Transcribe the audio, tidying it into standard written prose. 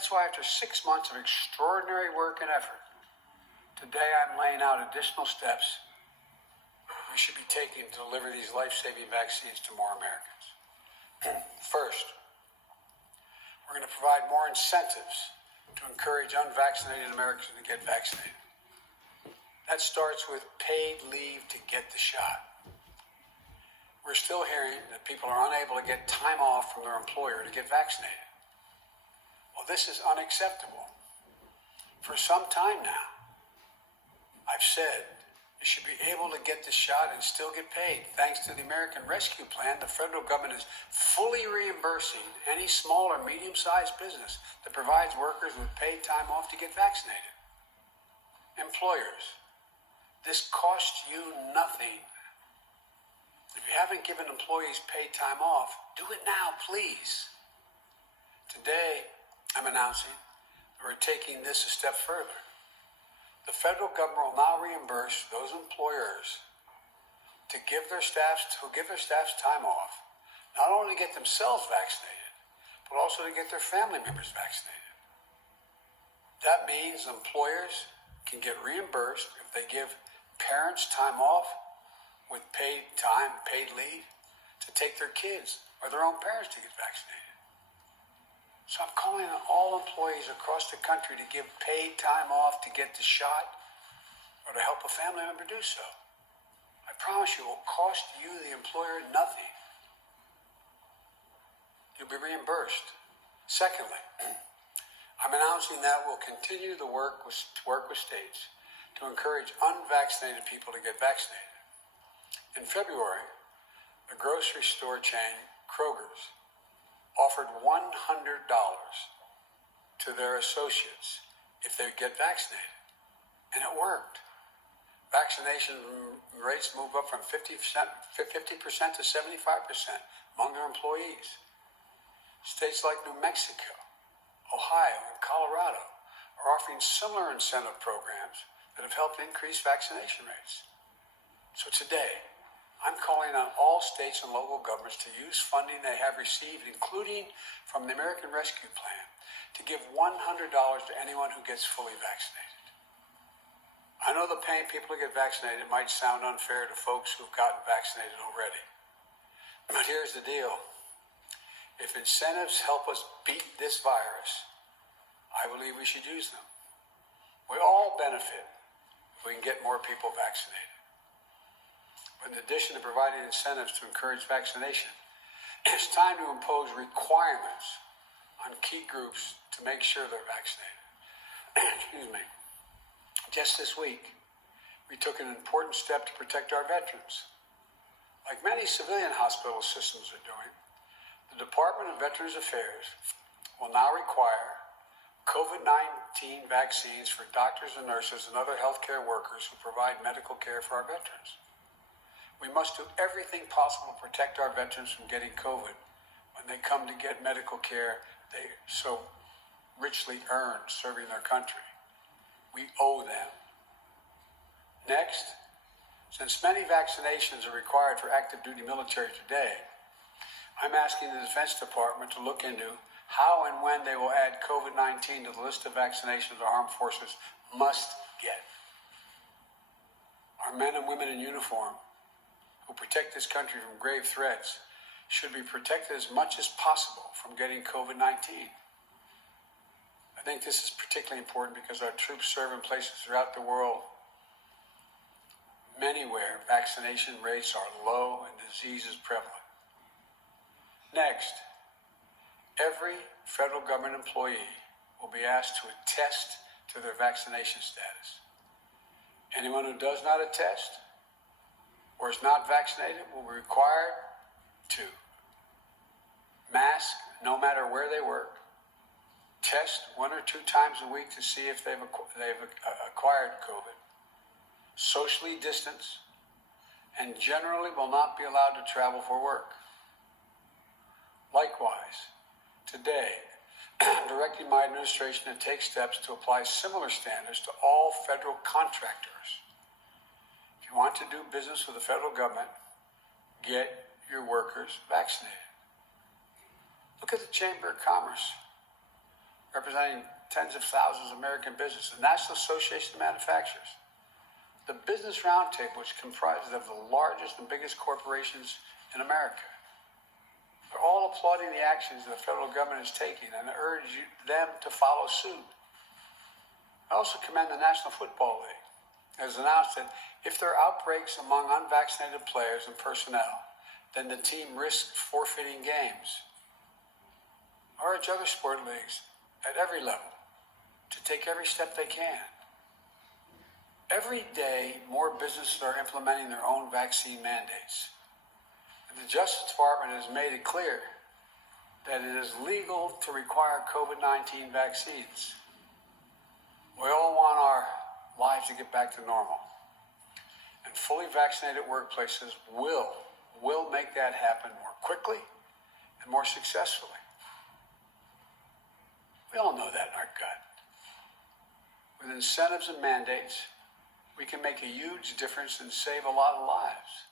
That's why after 6 months of extraordinary work and effort, today I'm laying out additional steps we should be taking to deliver these life-saving vaccines to more Americans. First, we're going to provide more incentives to encourage unvaccinated Americans to get vaccinated. That starts with paid leave to get the shot. We're still hearing that people are unable to get time off from their employer to get vaccinated. Well, this is unacceptable. For some time now, I've said you should be able to get the shot and still get paid. Thanks to the American Rescue Plan, the federal government is fully reimbursing any small or medium-sized business that provides workers with paid time off to get vaccinated. Employers, this costs you nothing. If you haven't given employees paid time off, do it now, please. Today, I'm announcing that we're taking this a step further. The federal government will now reimburse those employers to give their staffs time off, not only to get themselves vaccinated, but also to get their family members vaccinated. That means employers can get reimbursed if they give parents time off with paid time, paid leave, to take their kids or their own parents to get vaccinated. So I'm calling on all employees across the country to give paid time off to get the shot or to help a family member do so. I promise you it will cost you, the employer, nothing. You'll be reimbursed. Secondly, I'm announcing that we'll continue to work with states to encourage unvaccinated people to get vaccinated. In February, the grocery store chain Kroger's offered $100 to their associates if they get vaccinated. And it worked. Vaccination rates moved up from 50% to 75% among their employees. States like New Mexico, Ohio, and Colorado are offering similar incentive programs that have helped increase vaccination rates. So today, I'm calling on all states and local governments to use funding they have received, including from the American Rescue Plan, to give $100 to anyone who gets fully vaccinated. I know that paying people to get vaccinated might sound unfair to folks who've gotten vaccinated already. But here's the deal. If incentives help us beat this virus, I believe we should use them. We all benefit if we can get more people vaccinated. But in addition to providing incentives to encourage vaccination, it's time to impose requirements on key groups to make sure they're vaccinated. Excuse me. Just this week, we took an important step to protect our veterans. Like many civilian hospital systems are doing, the Department of Veterans Affairs will now require COVID-19 vaccines for doctors and nurses and other healthcare workers who provide medical care for our veterans. We must do everything possible to protect our veterans from getting COVID when they come to get medical care they so richly earned serving their country. We owe them. Next, since many vaccinations are required for active duty military today, I'm asking the Defense Department to look into how and when they will add COVID-19 to the list of vaccinations our armed forces must get. Our men and women in uniform who protect this country from grave threats should be protected as much as possible from getting COVID-19. I think this is particularly important because our troops serve in places throughout the world, many where vaccination rates are low and disease is prevalent. Next, every federal government employee will be asked to attest to their vaccination status. Anyone who does not attest or is not vaccinated will be required to mask no matter where they work, test 1 or 2 times a week to see if they've acquired COVID, socially distance, and generally will not be allowed to travel for work. Likewise, today, I'm directing my administration to take steps to apply similar standards to all federal contractors. If you want to do business with the federal government, get your workers vaccinated. Look at the Chamber of Commerce. representing tens of thousands of American businesses, the National Association of Manufacturers, the Business Roundtable, which comprises of the largest and biggest corporations in America. They're all applauding the actions the federal government is taking and urge them to follow suit. I also commend the National Football League, as announced that if there are outbreaks among unvaccinated players and personnel, then the team risks forfeiting games. I urge other sport leagues at every level to take every step they can. Every day, more businesses are implementing their own vaccine mandates. And the Justice Department has made it clear that it is legal to require COVID-19 vaccines. We all want our lives to get back to normal. And fully vaccinated workplaces will make that happen more quickly and more successfully. We all know that in our gut. With incentives and mandates, we can make a huge difference and save a lot of lives.